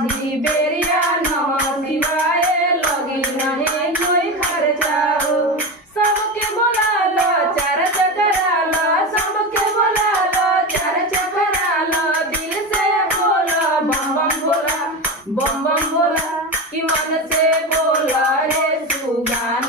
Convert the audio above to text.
तीसरी बेरिया नमः शिवाय लगी नहीं कोई खर्चा हो। सबके बोला लो चार चकरा लो, सबके बोला लो चार चकरा लो, दिल से बोला बम बम बोला, बम बम बोला कि मन से बोला रे सुगा